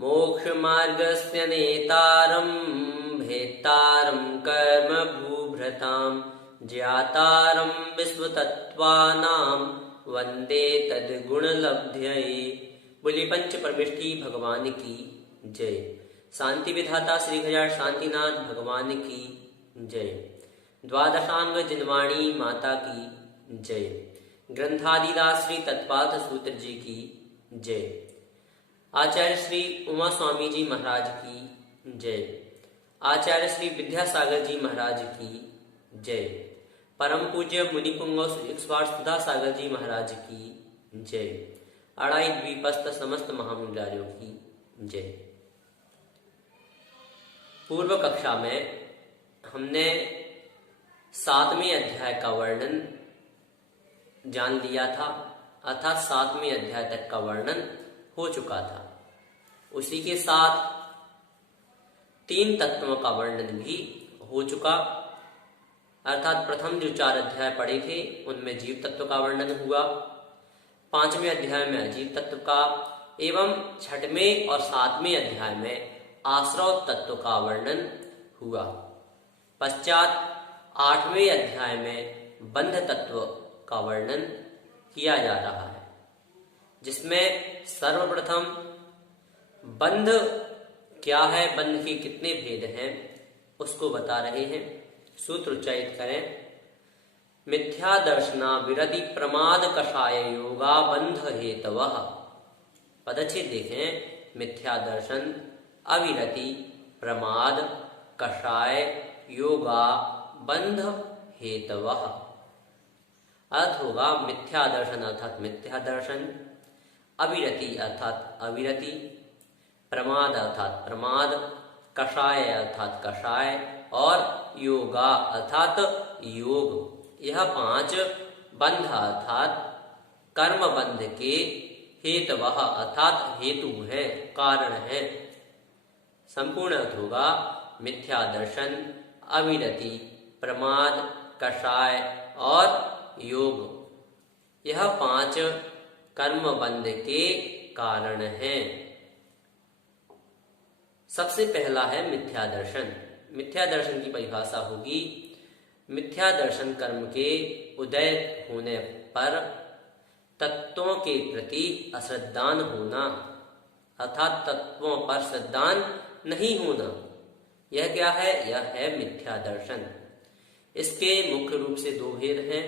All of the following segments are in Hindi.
मोक्षमार्गस्य नेतारं भेत्तारं कर्मभूभृतां ज्ञातारं विश्वतत्त्वानां वन्दे तद्गुणलब्धये। बोली पंच परमेष्ठी भगवान की जय। शांति विधाता श्री गजाड़ शांतिनाथ भगवान की जय। द्वादशांग जिनवाणी माता की जय। ग्रंथादिदास श्री तत्पार्थ सूत्र जी की जय। आचार्य श्री उमा स्वामी जी महाराज की जय। आचार्य श्री विद्यासागर जी महाराज की जय। परम पूज्य मुनिपुंग सुधा सागर जी महाराज की जय। अड़ाई द्वीपस्थ समस्त महामुंडारियों की जय। पूर्व कक्षा में हमने 7वें अध्याय का वर्णन जान लिया था, अर्थात 7वें अध्याय तक का वर्णन हो चुका था। उसी के साथ 3 तत्वों का वर्णन भी हो चुका, अर्थात प्रथम जो 4 अध्याय पढ़े थे उनमें जीव तत्व का वर्णन हुआ, 5वें अध्याय में अजीव तत्व का एवं 6वें और 7वें अध्याय में आश्रव तत्व का वर्णन हुआ। पश्चात 8वें अध्याय में बंध तत्व का वर्णन किया जा रहा है, जिसमें सर्वप्रथम बंध क्या है, बंध के कितने भेद हैं उसको बता रहे हैं। सूत्र उच्चारित करें। मिथ्या दर्शना विरति प्रमाद कषाय योगा बंध हेतवः। पदच्छेद देखें। मिथ्या दर्शन, अविरति, प्रमाद, कषाय, योगा, बंध हेतवः। अर्थ होगा मिथ्या दर्शन अर्थात मिथ्या दर्शन, अविरति अर्थात अविरति, प्रमाद अर्थात प्रमाद, कषाय अर्थात कषाय और योगा अर्थात योग। यह 5 बंध अर्थात कर्म बंध के हेतवः अर्थात हेतु है, कारण है। संपूर्ण अर्थ होगा मिथ्या दर्शन, अविरति, प्रमाद, कषाय और योग। यह 5 कर्म बंध के कारण हैं। सबसे पहला है मिथ्या दर्शन। मिथ्या दर्शन की परिभाषा होगी मिथ्या दर्शन कर्म के उदय होने पर तत्वों के प्रति अश्रद्धान होना, अर्थात तत्वों पर श्रद्धान नहीं होना। यह क्या है? यह है मिथ्या दर्शन। इसके मुख्य रूप से 2 भेद हैं,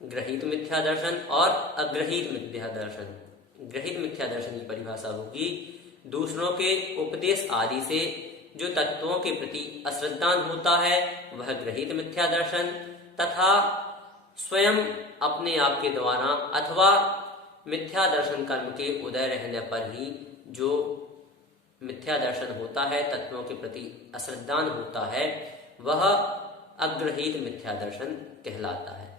ग्रहित मिथ्या दर्शन और अग्रहित मिथ्या दर्शन। ग्रहित मिथ्या दर्शन की परिभाषा होगी दूसरों के उपदेश आदि से जो तत्वों के प्रति अश्रद्धान होता है वह ग्रहित मिथ्या दर्शन, तथा स्वयं अपने आप के द्वारा अथवा मिथ्या दर्शन कर्म के उदय रहने पर ही जो मिथ्या दर्शन होता है, तत्वों के प्रति अश्रद्धान होता है, वह अग्रहित मिथ्या दर्शन कहलाता है।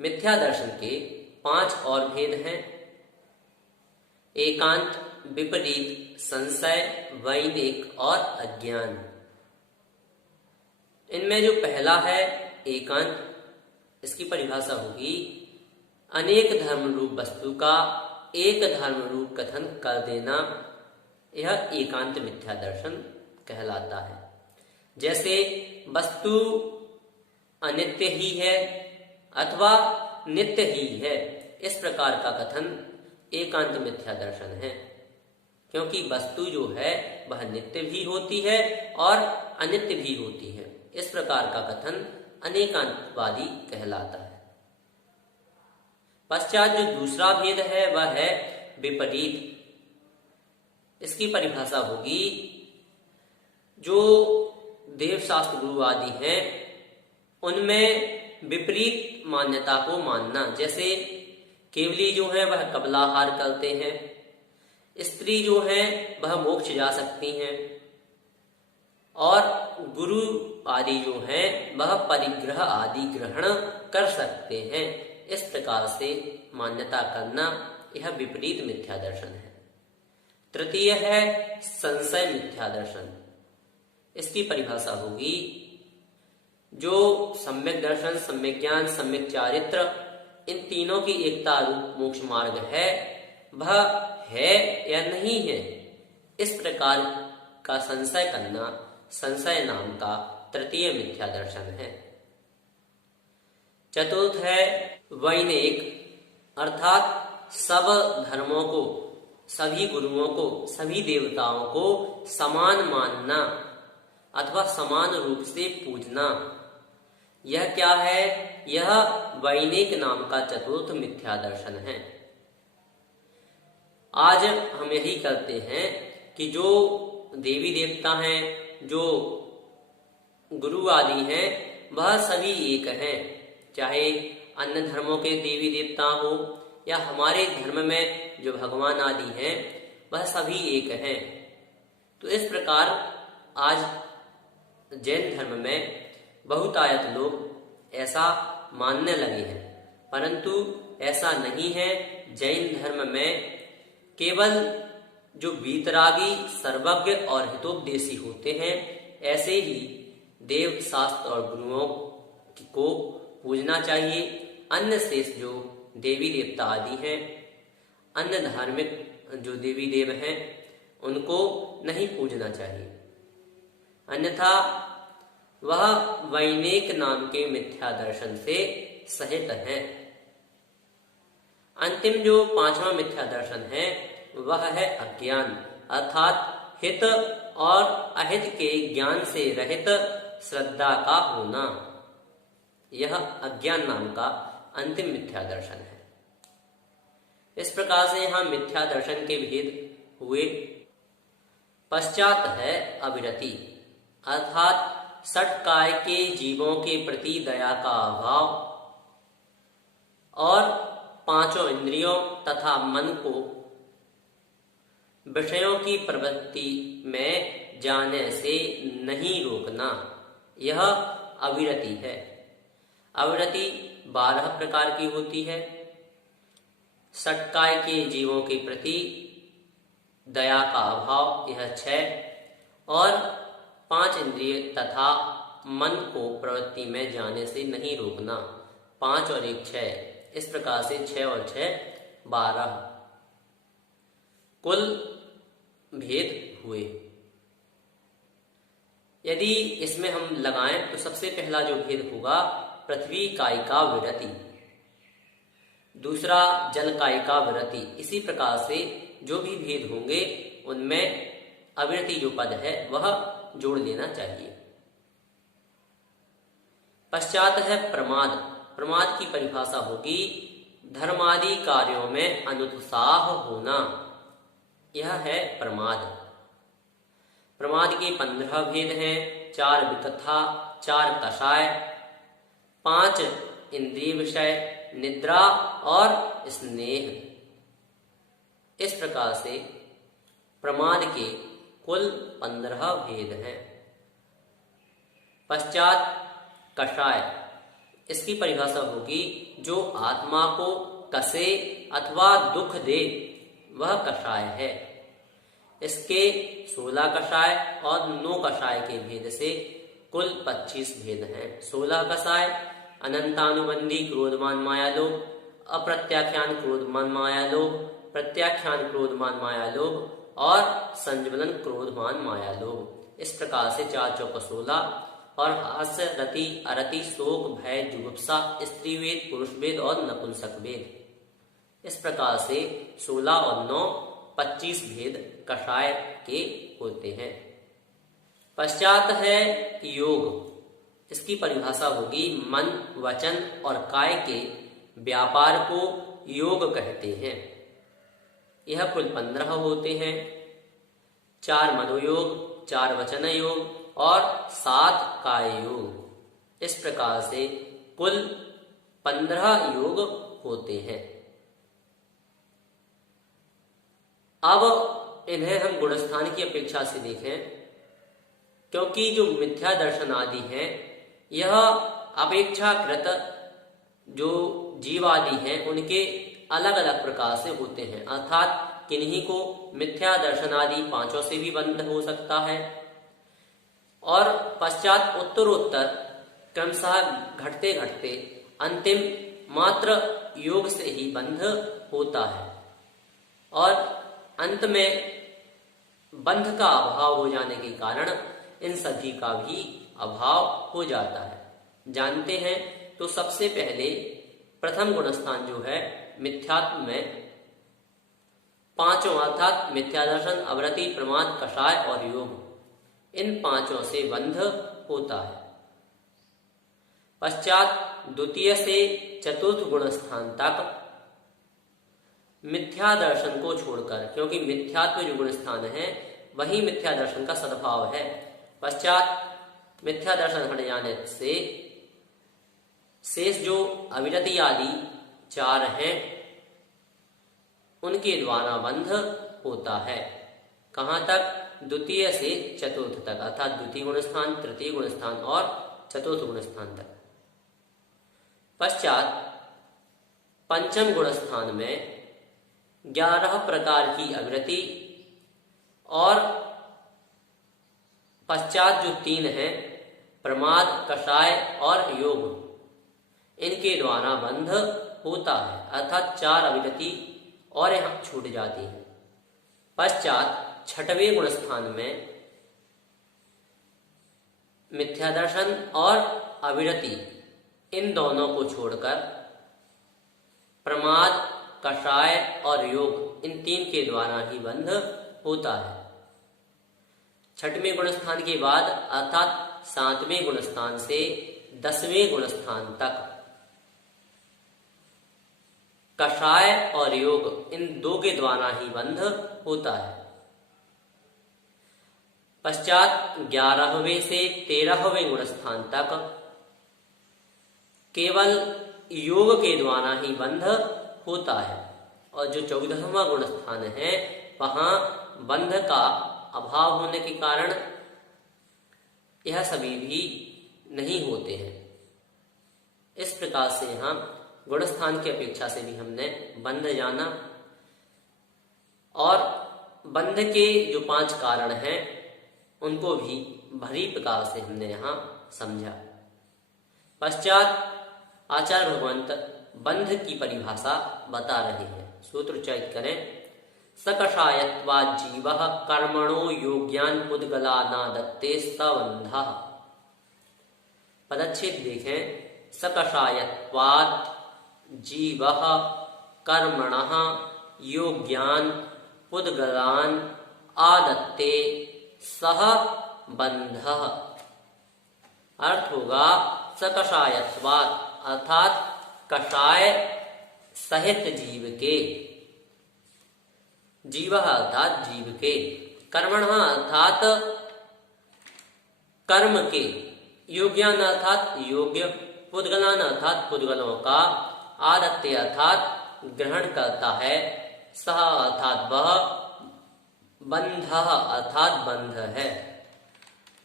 मिथ्या दर्शन के 5 और भेद हैं। एकांत, विपरीत, संशय, वैदिक और अज्ञान। इनमें जो पहला है एकांत, इसकी परिभाषा होगी अनेक धर्म रूप वस्तु का एक धर्म रूप कथन कर देना। यह एकांत मिथ्या दर्शन कहलाता है। जैसे वस्तु अनित्य ही है अथवा नित्य ही है, इस प्रकार का कथन एकांत मिथ्या दर्शन है, क्योंकि वस्तु जो है वह नित्य भी होती है और अनित्य भी होती है। इस प्रकार का कथन अनेकांतवादी कहलाता है। पश्चात जो दूसरा भेद है वह है विपरीत। इसकी परिभाषा होगी जो देवशास्त्र गुरु आदि हैं उनमें विपरीत मान्यता को मानना। जैसे केवली जो है वह कबलाहार करते हैं, स्त्री जो है वह मोक्ष जा सकती हैं, और गुरु आदि जो हैं वह परिग्रह आदि ग्रहण कर सकते हैं। इस प्रकार से मान्यता करना यह विपरीत मिथ्या दर्शन है। तृतीय है संशय मिथ्या दर्शन। इसकी परिभाषा होगी जो सम्यक दर्शन, सम्यक ज्ञान, सम्यक चारित्र, इन तीनों की एकता रूप मोक्ष मार्ग है, वह है या नहीं है, इस प्रकार का संशय करना संशय नाम का तृतीय मिथ्या दर्शन है। चतुर्थ है वैनेक, अर्थात सब धर्मों को, सभी गुरुओं को, सभी देवताओं को समान मानना अथवा समान रूप से पूजना। यह क्या है? यह वैनेक नाम का चतुर्थ मिथ्या दर्शन है। आज हम यही करते हैं कि जो देवी देवता हैं, जो गुरु आदि हैं, वह सभी एक हैं, चाहे अन्य धर्मों के देवी देवता हो या हमारे धर्म में जो भगवान आदि हैं, वह सभी एक हैं। तो इस प्रकार आज जैन धर्म में बहुतायत लोग ऐसा मानने लगे हैं, परंतु ऐसा नहीं है। जैन धर्म में केवल जो वीतरागी, सर्वज्ञ और हितोपदेशी होते हैं, ऐसे ही देव शास्त्र और गुरुओं को पूजना चाहिए। अन्य शेष जो देवी देवता आदि हैं, अन्य धार्मिक जो देवी देव हैं, उनको नहीं पूजना चाहिए, अन्यथा वह वैनेक नाम के मिथ्या दर्शन से सहित है। अंतिम जो पांचवा मिथ्या दर्शन है वह है अज्ञान, अर्थात हित और अहित के ज्ञान से रहित श्रद्धा का होना। यह अज्ञान नाम का अंतिम मिथ्या दर्शन है। इस प्रकार से यहाँ मिथ्या दर्शन के भेद हुए। पश्चात है अविरति, अर्थात षटकाय के जीवों के प्रति दया का अभाव और पांचों इंद्रियों तथा मन को विषयों की प्रवृत्ति में जाने से नहीं रोकना, यह अविरति है। अविरति 12 प्रकार की होती है। षटकाय के जीवों के प्रति दया का अभाव, यह 6, और 5 इंद्रिय तथा मन को प्रवृत्ति में जाने से नहीं रोकना, 5 और 1 6। इस प्रकार से 6 और 6 12 कुल भेद हुए। यदि इसमें हम लगाएं तो सबसे पहला जो भेद होगा पृथ्वी कायिका विरति, दूसरा जल कायिका विरति। इसी प्रकार से जो भी भेद होंगे उनमें अविरति जो पद है वह जोड़ लेना चाहिए। पश्चात है प्रमाद। प्रमाद की परिभाषा होगी धर्मादि कार्यों में अनुत्साह होना, यह है प्रमाद। प्रमाद के 15 भेद हैं, 4 विकथा, 4 कषाय, 5 इंद्रिय विषय, निद्रा और स्नेह। इस प्रकार से प्रमाद के कुल 15 भेद हैं। पश्चात कषाय, इसकी परिभाषा होगी जो आत्मा को कसे अथवा दुख दे, वह कषाय है। इसके 16 कषाय और 9 कषाय के भेद से कुल 25 भेद हैं। 16 कषाय अनंतानुबंधी क्रोधमान माया लोभ, अप्रत्याख्यान क्रोधमान माया लोभ, प्रत्याख्यान क्रोधमान माया लोभ और संज्वलन क्रोधमान माया लोभ। इस प्रकार से 4 चौक 16 और हास्य, रति, अरति, शोक, भय, जुगुप्सा, स्त्री वेद, पुरुष वेद और नपुंसक वेद। इस प्रकार से 16 और 9 25 भेद कषाय के होते हैं। पश्चात है योग। इसकी परिभाषा होगी मन, वचन और काय के व्यापार को योग कहते हैं। यह कुल 15 होते हैं। 4 मनोयोग, 4 वचन योग और 7 काय योग। इस प्रकार से कुल 15 योग होते हैं। अब इन्हें हम गुणस्थान की अपेक्षा से देखें, क्योंकि जो मिथ्या दर्शन आदि हैं यह अपेक्षाकृत जो जीव आदि हैं उनके अलग अलग प्रकार से होते हैं, अर्थात किन्हीं को मिथ्या दर्शन आदि 5 से भी बंध हो सकता है और पश्चात उत्तरोत्तर क्रमशः घटते घटते अंतिम मात्र योग से ही बंध होता है। और अंत में बंध का अभाव हो जाने के कारण इन सभी का भी अभाव हो जाता है। जानते हैं तो सबसे पहले प्रथम गुणस्थान जो है मिथ्यात्व में पांचों अर्थात मिथ्या दर्शन, अवृत्ति, प्रमाद, कषाय और योग, इन पांचों से बंध होता है। पश्चात द्वितीय से चतुर्थ गुणस्थान तक मिथ्या दर्शन को छोड़कर, क्योंकि मिथ्यात्व जो गुणस्थान है वही मिथ्या दर्शन का सद्भाव है, पश्चात मिथ्या दर्शन हट जाने से शेष जो अविरति आदि चार हैं उनके द्वारा बंध होता है। कहां तक? द्वितीय से चतुर्थ तक, अर्थात द्वितीय गुणस्थान, तृतीय गुणस्थान और चतुर्थ गुणस्थान तक। पश्चात पंचम गुणस्थान में 11 प्रकार की अविरति और पश्चात जो 3 हैं प्रमाद, कषाय और योग, इनके द्वारा बंध होता है, अर्थात 4 अविरति और यहां छूट जाती है। पश्चात छठवें गुणस्थान में मिथ्या दर्शन और अविरति इन दोनों को छोड़कर प्रमाद, कषाय और योग, इन 3 के द्वारा ही बंध होता है। छठवें गुणस्थान के बाद अर्थात 7वें गुणस्थान से 10वें गुणस्थान तक कषाय और योग, इन 2 के द्वारा ही बंध होता है। पश्चात 11वें से 13वें गुणस्थान तक केवल योग के द्वारा ही बंध होता है, और जो 14वां गुणस्थान है वहां बंध का अभाव होने के कारण यह सभी भी नहीं होते हैं। इस प्रकार से यहां गुणस्थान की अपेक्षा से भी हमने बंध जाना, और बंध के जो 5 कारण हैं उनको भी भली प्रकार से हमने यहां समझा। पश्चात आचार्य भगवंत बंध की परिभाषा बता रहे हैं। सूत्र उच्चारित करें। सकषायत्वात् जीवः कर्मणो योग्यान् पुद्गलानादत्ते सबन्धः। पदच्छेद देखें। सकषायत्वात् जीवः कर्मणः योग्यान् पुद्गलान् आदत्ते सह बंधः। अर्थ होगा सकषायत्वात् अर्थात कषाय सहित जीव के, जीव अर्थात जीव के, कर्मणः अर्थात कर्म के, योग्यान अर्थात योग्य, पुद्गलान अर्थात पुद्गलों का, आदत्ते अर्थात ग्रहण करता है, सह अर्थात वह, बंधः अर्थात बंध है।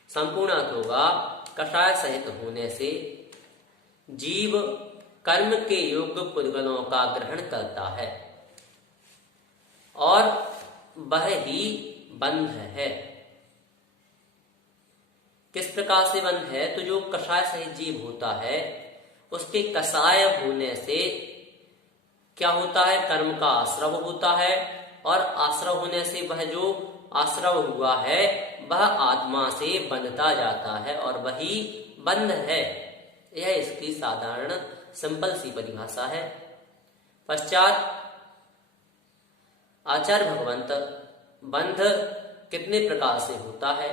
संपूर्ण अर्थ होगा कषाय सहित होने से जीव कर्म के योग्य पुद्गलों का ग्रहण करता है और वह ही बंध है। किस प्रकार से बंध है? तो जो कषाय सहित जीव होता है उसके कषाय होने से क्या होता है? कर्म का आश्रव होता है, और आश्रव होने से वह जो आश्रव हुआ है वह आत्मा से बंधता जाता है और वही बंध है। यह इसकी साधारण सिंपल सी परिभाषा है। पश्चात आचार्य भगवंत बंध कितने प्रकार से होता है,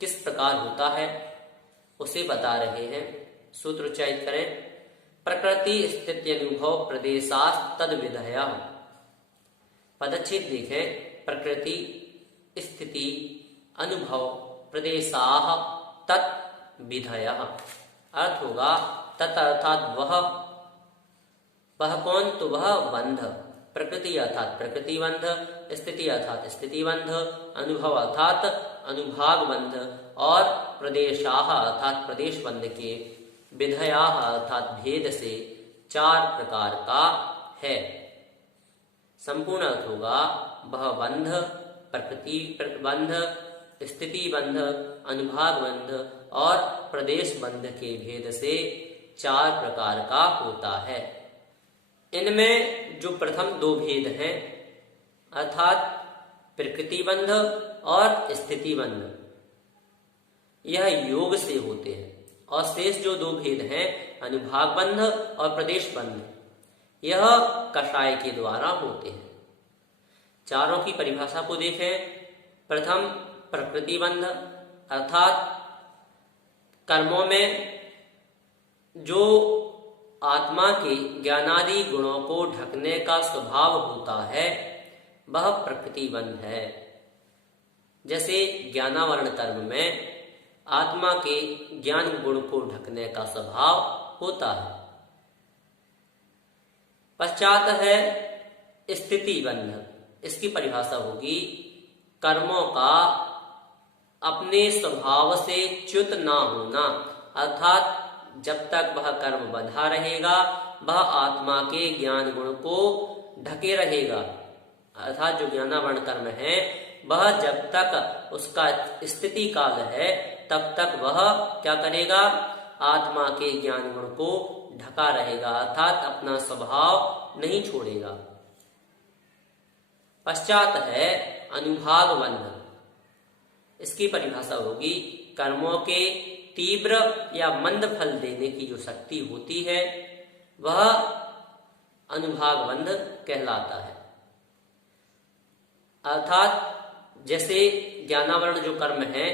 किस प्रकार होता है उसे बता रहे हैं। सूत्र उच्चारित करें। प्रकृति स्थिति अनुभव प्रदेशात् तद विधया। पदच्छेद देखें। प्रकृति स्थिति अनुभव प्रदेशाः तत् विधयः। अर्थ होगा तत् अर्थात वह कौन? तो वह बंध। प्रकृति अर्थात प्रकृति बंध, स्थिति अर्थात स्थिति बंध, अनुभव अर्थात अनुभाग बंध, और प्रदेशाः अर्थात प्रदेश बंध के विधयाः अर्थात भेद से 4 प्रकार का है। संपूर्ण अर्थ होगा वह बंध, प्रकृति बंध, स्थिति बंध, अनुभाग बंध और प्रदेश बंध के भेद से 4 प्रकार का होता है। इनमें जो प्रथम 2 भेद हैं अर्थात प्रकृति बंध और स्थिति बंध, यह योग से होते हैं। और शेष जो दो भेद हैं, अनुभाग बंध और प्रदेश बंध, यह कषाय के द्वारा होते हैं। चारों की परिभाषा को देखें। प्रथम प्रकृति बंध, अर्थात कर्मों में जो आत्मा के ज्ञानादि गुणों को ढकने का स्वभाव होता है, वह प्रकृति बंध है। जैसे ज्ञानावरण कर्म में आत्मा के ज्ञान गुण को ढकने का स्वभाव होता है। पश्चात है स्थिति बंध। इसकी परिभाषा होगी कर्मों का अपने स्वभाव से च्युत ना होना, अर्थात जब तक वह कर्म बंधा रहेगा, वह आत्मा के ज्ञान गुण को ढके रहेगा। अर्थात जो ज्ञानावरण कर्म है, वह जब तक उसका स्थिति काल है, तब तक वह क्या करेगा, आत्मा के ज्ञान गुण को ढका रहेगा, अर्थात अपना स्वभाव नहीं छोड़ेगा। पश्चात है अनुभाग बंध। इसकी परिभाषा होगी कर्मों के तीव्र या मंद फल देने की जो शक्ति होती है, वह अनुभाग बंध कहलाता है। अर्थात जैसे ज्ञानावरण जो कर्म है,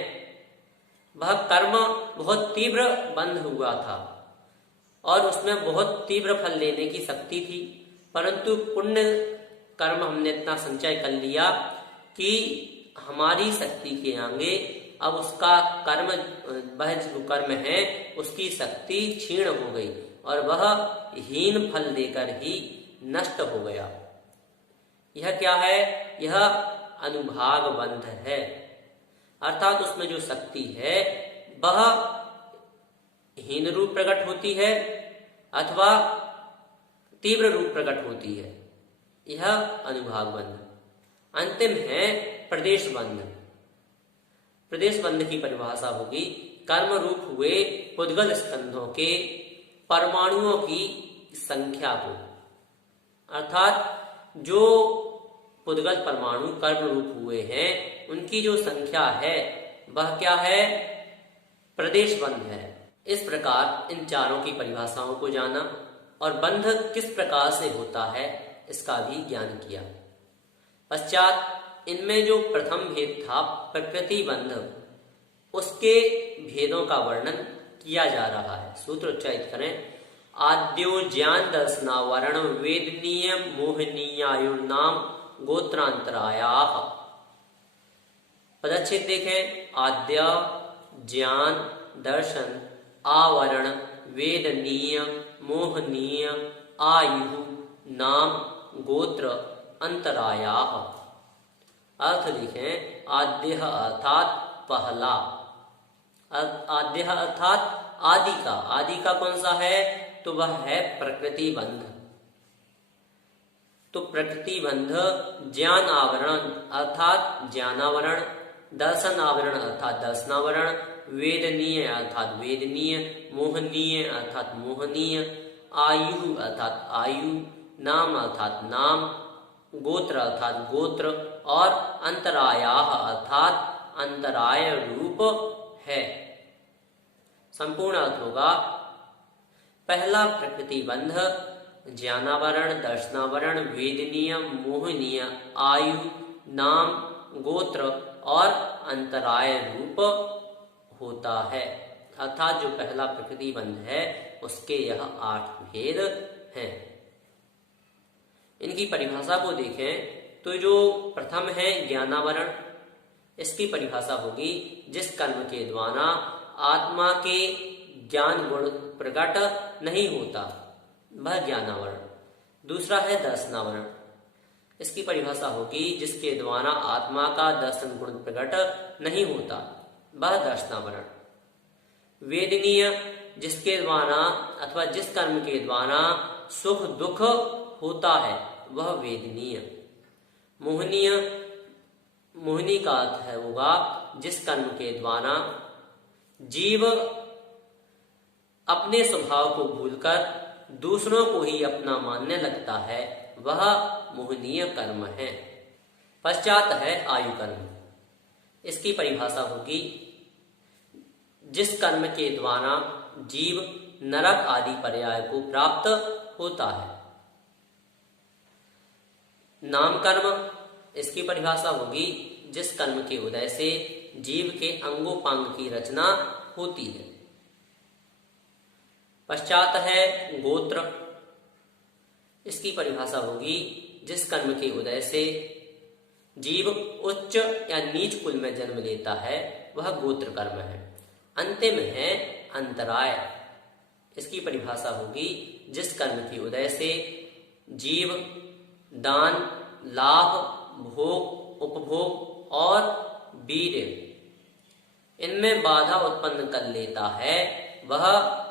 वह कर्म बहुत तीव्र बंध हुआ था और उसमें बहुत तीव्र फल देने की शक्ति थी, परंतु पुण्य कर्म हमने इतना संचय कर लिया कि हमारी शक्ति के आगे अब उसका कर्म, वह जो कर्म है उसकी शक्ति क्षीण हो गई और वह हीन फल देकर ही नष्ट हो गया। यह क्या है? यह अनुभाग बंध है। अर्थात उसमें जो शक्ति है वह हीन रूप प्रकट होती है अथवा तीव्र रूप प्रकट होती है। यह अनुभाग बंध। अंतिम है प्रदेश बंध। प्रदेश बंध की परिभाषा होगी कर्म रूप हुए पुद्गल स्कंधों के परमाणुओं की संख्या को, अर्थात जो पुद्गल परमाणु कर्म रूप हुए हैं उनकी जो संख्या है वह क्या है? प्रदेश बंध है। इस प्रकार इन चारों की परिभाषाओं को जाना और बंध किस प्रकार से होता है इसका भी ज्ञान किया। पश्चात इनमें जो प्रथम भेद था प्रकृति बंध, उसके भेदों का वर्णन किया जा रहा है। सूत्र उच्चारित करें। आद्यो ज्ञान दर्शनावरण वेदनीय मोहनीयायुर्नाम गोत्रांतराया। पदच्छेद देखें। आद्य ज्ञान दर्शन आवरण वेदनीय मोहनीय आयु नाम गोत्र अंतराया। अर्थ देखें। आद्य अर्थात पहला, आद्य अर्थात आदि का। आदि का कौन सा है? तो वह है प्रकृति बंध। तो प्रकृति बंध ज्ञान आवरण अर्थात ज्ञानावरण, दर्शन आवरण अर्थात दर्शनावरण, वेदनीय अर्थात वेदनीय, मोहनीय अर्थात मोहनीय, आयु अर्थात आयु, नाम अर्थात नाम, गोत्र अर्थात गोत्र और अंतराया अर्थात अंतराय रूप है। संपूर्ण अर्थ होगा पहला प्रकृति बंध ज्ञानावरण, दर्शनावरण, वेदनीय, मोहनीय, आयु, नाम, गोत्र और अंतराय रूप होता है। अर्थात जो पहला प्रकृति बंध है उसके यह 8 भेद हैं। इनकी परिभाषा को देखें तो जो प्रथम है ज्ञानावरण, इसकी परिभाषा होगी जिस कर्म के द्वारा आत्मा के ज्ञान गुण प्रकट नहीं होता, वह ज्ञानावरण। दूसरा है दर्शनावरण। इसकी परिभाषा होगी जिसके द्वारा आत्मा का दर्शन गुण प्रकट नहीं होता, वह दर्शनावरण। वेदनीय, जिसके द्वारा अथवा जिस कर्म के द्वारा सुख दुख होता है वह वेदनीय। मोहनीय, मोहनी का अर्थ है होगा जिस कर्म के द्वारा जीव अपने स्वभाव को भूलकर दूसरों को ही अपना मानने लगता है, वह मोहनीय कर्म है। पश्चात है आयु कर्म। इसकी परिभाषा होगी जिस कर्म के द्वारा जीव नरक आदि पर्याय को प्राप्त होता है। नाम कर्म, इसकी परिभाषा होगी जिस कर्म के उदय से जीव के अंगोपांग की रचना होती है। पश्चात है गोत्र, इसकी परिभाषा होगी जिस कर्म के उदय से जीव उच्च या नीच कुल में जन्म लेता है वह गोत्र कर्म है। अंतिम है अंतराय, इसकी परिभाषा होगी जिस कर्म के उदय से जीव दान, लाभ, भोग, उपभोग और वीर्य इनमें बाधा उत्पन्न कर लेता है वह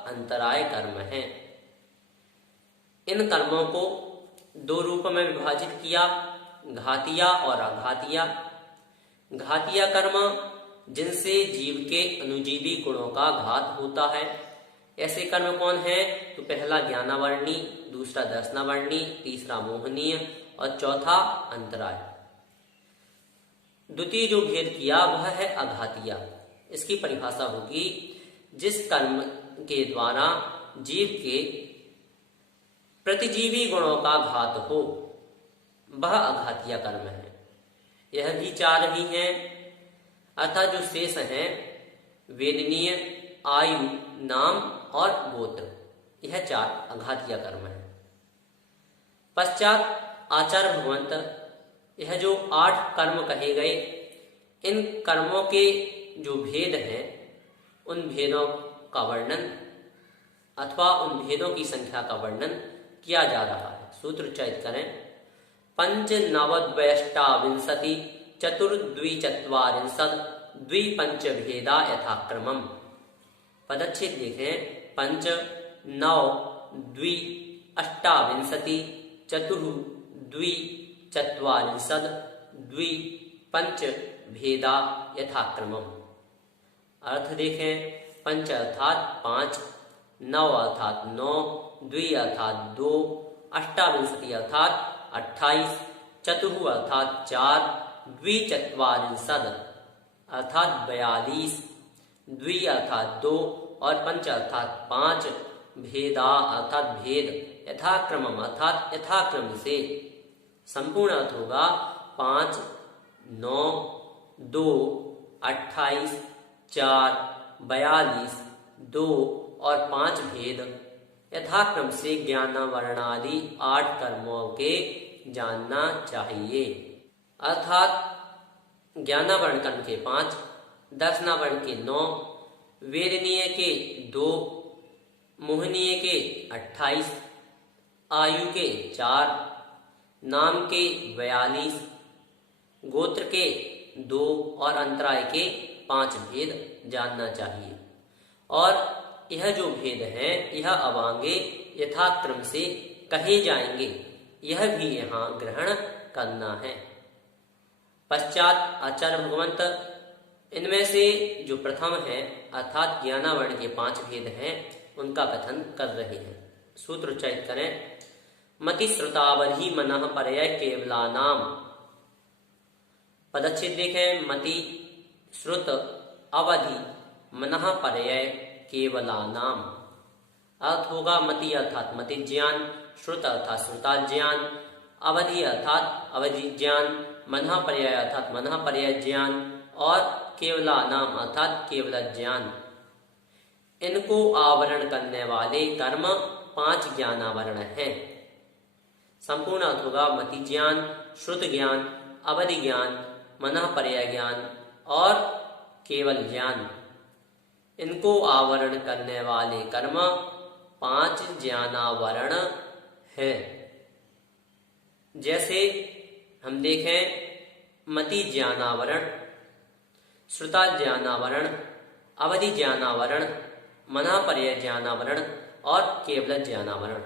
अंतराय कर्म है। इन कर्मों को दो रूप में विभाजित किया, घातिया और अघातिया। घातिया कर्म जिनसे जीव के अनुजीवी गुणों का घात होता है। ऐसे कर्म कौन है? तो पहला ज्ञानावर्णी, दूसरा दर्शनावर्णी, तीसरा मोहनीय और चौथा अंतराय। द्वितीय जो भेद किया वह है अघातिया। इसकी परिभाषा होगी जिस कर्म के द्वारा जीव के प्रतिजीवी गुणों का घात हो वह अघातिया कर्म है। यह भी चार ही हैं, अर्थात जो शेष हैं वेदनीय, आयु, नाम और गोत्र, यह चार अघातिया कर्म है। पश्चात आचार भगवंत, यह जो 8 कर्म कहे गए, इन कर्मों के जो भेद हैं उन भेदों का वर्णन अथवा उन भेदों की संख्या का वर्णन किया जा रहा है। सूत्र उच्चारित करें। पंच नवद्वयष्टाविंशति चतुर्द्विचत्वारिंशत् द्विपंच भेदा यथाक्रमम्। पदच्छेद देखें। पंच नव द्वि अष्टाविंशति चतुः द्वि चत्वारिंशत् द्वि पंच भेदा यथाक्रमम्। अर्थ देखें। पंच अर्थात 5, नव अर्थात 9, द्वि अर्थात 2, अष्टाविंशति अर्थात 28, चतुः अर्थात 4, द्विचत्वारिंशत् अर्थात 42, द्वि अर्थात 2 और पंच अर्थात 5, भेदा अर्थात भेद, यथाक्रमम् अर्थात यथाक्रम से। संपूर्ण अर्थ होगा 5, 9, 2, 28, 4, 42, 2 और 5 भेद यथाक्रम से ज्ञानावर्णादि 8 कर्मों के जानना चाहिए। अर्थात ज्ञानावर्ण कर्म के 5, दर्शनावर्ण के 9, वेदनीय के 2, मोहनीय के 28, आयु के 4, नाम के 42, गोत्र के 2 और अंतराय के 5 भेद जानना चाहिए। और यह जो भेद हैं यह अब आगे यथाक्रम से कहे जाएंगे, यह भी यहाँ ग्रहण करना है। पश्चात आचार्य भगवंत इनमें से जो प्रथम है अर्थात ज्ञानावर्ण के 5 भेद हैं उनका कथन कर रहे हैं। सूत्र उच्चारित करें। मति श्रुतावधि मनः परय केवलानाम। पदच्छेद देखें। मति श्रुत अवधि मनः परय केवलानाम। अर्थ होगा मति अर्थात मति ज्ञान, श्रुत अर्थात श्रुता ज्ञान, अवधि अर्थात अवधि ज्ञान, मनः पर्याय अर्थात मनः पर्याय ज्ञान और केवलानाम अर्थात केवल ज्ञान। इनको आवरण करने वाले कर्म 5 ज्ञानावरण हैं। संपूर्ण अर्थ होगा मति ज्ञान, श्रुत ज्ञान, अवधि ज्ञान, मनः पर्याय ज्ञान और केवल ज्ञान। इनको आवरण करने वाले कर्म 5 ज्ञानावरण है। जैसे हम देखें मति ज्ञानावरण, श्रुता ज्ञानावरण, अवधि ज्ञानावरण, मनः पर्याय ज्ञानावरण और केवल ज्ञानावरण।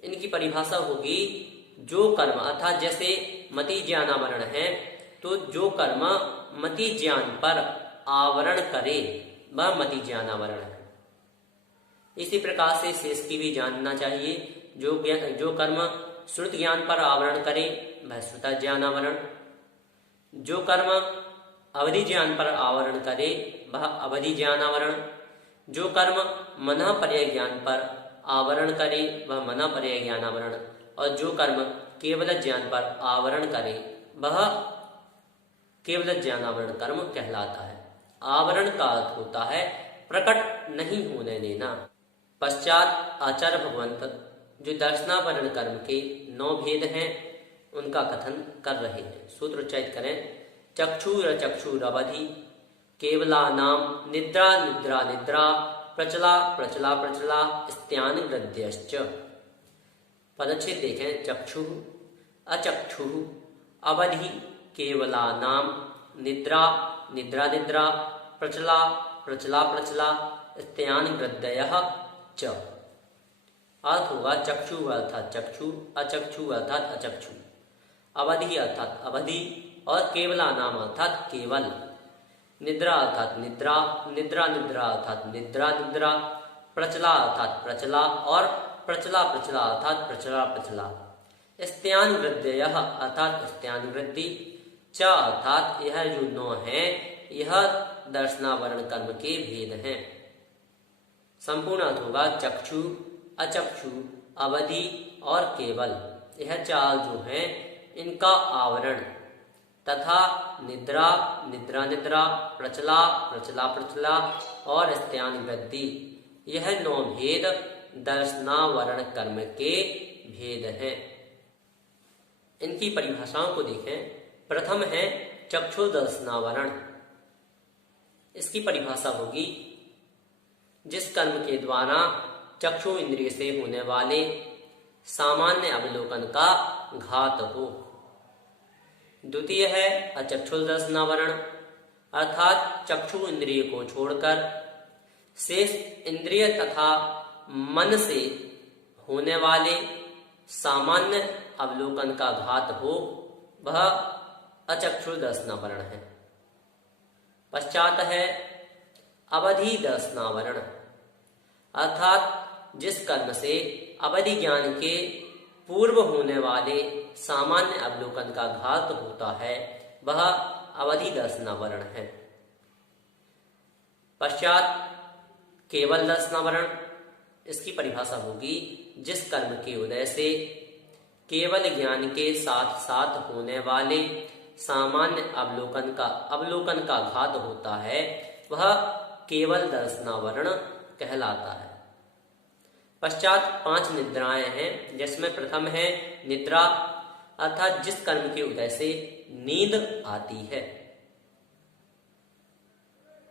इनकी परिभाषा होगी जो कर्म अर्थात जैसे मति ज्ञानावरण है तो जो कर्म मति ज्ञान पर आवरण करे वह मति ज्ञानावरण है। इसी प्रकार से शेष की भी जानना चाहिए। जो कर्म श्रुत ज्ञान पर आवरण करे वह श्रुता ज्ञानावरण। जो कर्म अवधि ज्ञान पर आवरण करे वह अवधि ज्ञानावरण। जो कर्म मनः पर्याय ज्ञान पर आवरण करे वह मनः पर्याय ज्ञानावरण। और जो कर्म केवल ज्ञान पर आवरण करे वह केवल ज्ञानावरण कर्म कहलाता है। आवरण का अर्थ होता है प्रकट नहीं होने देना। पश्चात आचार्य भगवंत जो दर्शनावरण कर्म के 9 भेद हैं उनका कथन कर रहे हैं। सूत्र उच्चारित करें। चक्षुर चक्षुरवधि केवलानाम निद्रा निद्रा निद्रा प्रचला प्रचला प्रचला स्त्यान गृध्यश्च। पदच्छेद देखें। चक्षु अचक्षु अवधि केवलानाम निद्रा निद्रा निद्रा प्रचला प्रचला प्रचला स्त्यान गृद्धयः च। अर्थ होगा चक्षु अर्थात चक्षु, अचक्षु अर्थात अचक्षु, अवधि अर्थात अवधि और केवलानाम अर्थात केवल, निद्रा अर्थात निद्रा, निद्रा निद्रा अर्थात निद्रा निद्रा, प्रचला अर्थात प्रचला और प्रचला प्रचला अर्थात प्रचला प्रचला, स्त्यान वृद्धयः अर्थात स्त्यान वृद्धि, च अर्थात यह जो 9 है यह दर्शनावरण कर्म के भेद हैं। संपूर्ण अर्थ होगा चक्षु, अचक्षु, अवधि और केवल। यह 4 जो हैं इनका आवरण तथा निद्रा निद्रा निद्रा, प्रचला प्रचला प्रचला और स्त्यान वृद्धि, यह 9 भेद दर्शनावरण कर्म के भेद हैं। इनकी परिभाषाओं को देखें। प्रथम है चक्षुर्दर्शनावरण। इसकी परिभाषा होगी जिस कर्म के द्वारा चक्षु इंद्रिय से होने वाले सामान्य अवलोकन का घात हो। द्वितीय है अचक्षुर्दर्शनावरण अर्थात चक्षु इंद्रिय को छोड़कर शेष इंद्रिय तथा मन से होने वाले सामान्य अवलोकन का घात हो, वह अचक्षुर्दर्शनावरण है। पश्चात है अवधि दर्शनावरण अर्थात जिस कर्म से अवधि ज्ञान के पूर्व होने वाले सामान्य अवलोकन का घात होता है वह अवधि दर्शनावरण है। पश्चात केवल दर्शनावरण। इसकी परिभाषा होगी जिस कर्म के उदय से केवल ज्ञान के साथ साथ होने वाले सामान्य अवलोकन का घात होता है वह केवल दर्शनावरण कहलाता है। पश्चात 5 निद्राएं हैं जिसमें प्रथम है निद्रा अर्थात जिस कर्म के उदय से नींद आती है।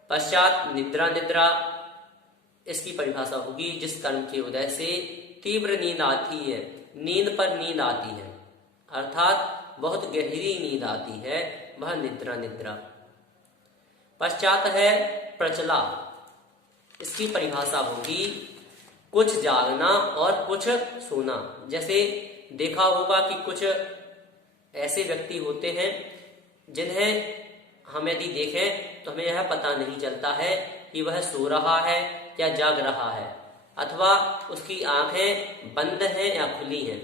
पश्चात निद्रा निद्रा। इसकी परिभाषा होगी जिस कर्म के उदय से तीव्र नींद आती है, नींद पर नींद आती है अर्थात बहुत गहरी नींद आती है, वह निद्रा निद्रा। पश्चात है प्रचला। इसकी परिभाषा होगी कुछ जागना और कुछ सोना। जैसे देखा होगा कि कुछ ऐसे व्यक्ति होते हैं जिन्हें हम यदि देखें तो हमें यह पता नहीं चलता है कि वह सो रहा है या जाग रहा है, अथवा उसकी आंखें बंद हैं या खुली हैं,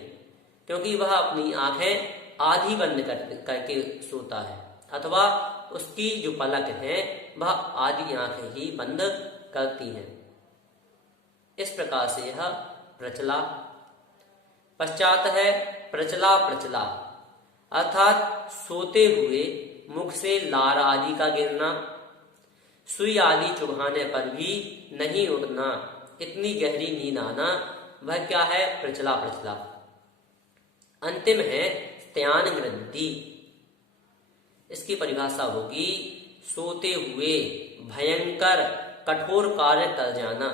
क्योंकि वह अपनी आंखें आधी बंद करके सोता है, अथवा उसकी जो पलक है वह आधी आंखें ही बंद करती हैं। इस प्रकार से यह प्रचला। पश्चात है प्रचला प्रचला अर्थात सोते हुए मुख से लार आदि का गिरना, सुई आदि चुभाने पर भी नहीं उठना, इतनी गहरी नींद आना, वह क्या है? प्रचला प्रचला। अंतिम है स्त्यान वृद्धि। इसकी परिभाषा होगी सोते हुए भयंकर कठोर कार्य कर जाना,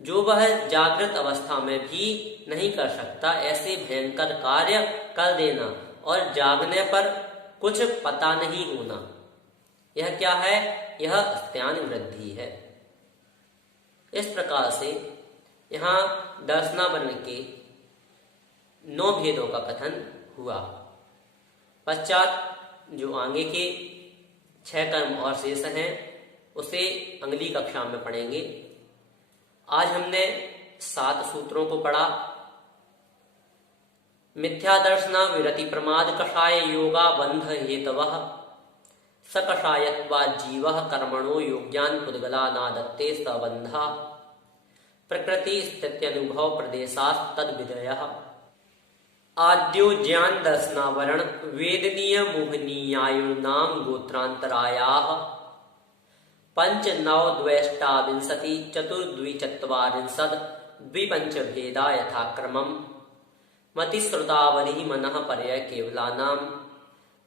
जो वह जागृत अवस्था में भी नहीं कर सकता, ऐसे भयंकर कार्य कर देना और जागने पर कुछ पता नहीं होना, यह क्या है? यह स्त्यान वृद्धि है। इस प्रकार से यहाँ दर्शनावरण के 9 भेदों का कथन हुआ। पश्चात जो आगे के 6 कर्म और शेष हैं उसे अगली कक्षा में पढ़ेंगे। आज हमने 7 सूत्रों को पढ़ा। मिथ्यादर्शना विरति प्रमाद कषाय योगा बंध हेतवः सकषायत्वा जीवः कर्मणो योग्यान पुद्गला नादत्ते सबंधा प्रकृति स्थित्यनुभव प्रदेशात् तद्विदयः आद्यो ज्ञान दर्शनावरण वेदनीय मोहनीयायुर्नाम गोत्रांतरायाः पंच नव द्वेष्टाविंशति चतुर्द्विचत्वारिंशद् द्विपंचभेदा यथाक्रमम् मतिश्रुतावधि मनः पर्यय केवलानां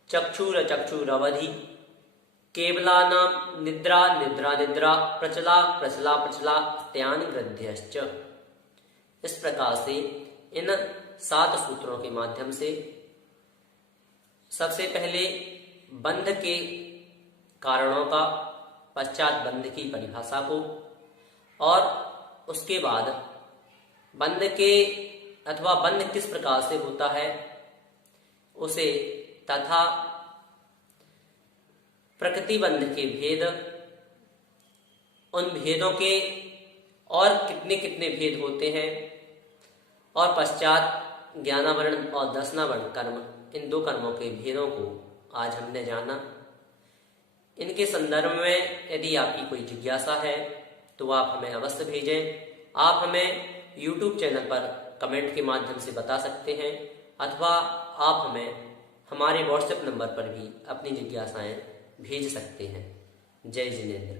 चक्षुरचक्षुरवधि केवलानां निद्रा निद्रा निद्रा प्रचला प्रचला प्रचला स्त्यान गृध्यश्च। इस प्रकार से इन 7 सूत्रों के माध्यम से सबसे पहले बंध के कारणों का, पश्चात बंध की परिभाषा को, और उसके बाद बंध के अथवा बंध किस प्रकार से होता है उसे, तथा प्रकृति बंध के भेद, उन भेदों के और कितने कितने भेद होते हैं, और पश्चात ज्ञानावरण और दर्शनावरण कर्म, इन 2 कर्मों के भेदों को आज हमने जाना। इनके संदर्भ में यदि आपकी कोई जिज्ञासा है तो आप हमें अवश्य भेजें। आप हमें YouTube चैनल पर कमेंट के माध्यम से बता सकते हैं, अथवा आप हमें हमारे WhatsApp नंबर पर भी अपनी जिज्ञासाएं भेज सकते हैं। जय जिनेंद्र।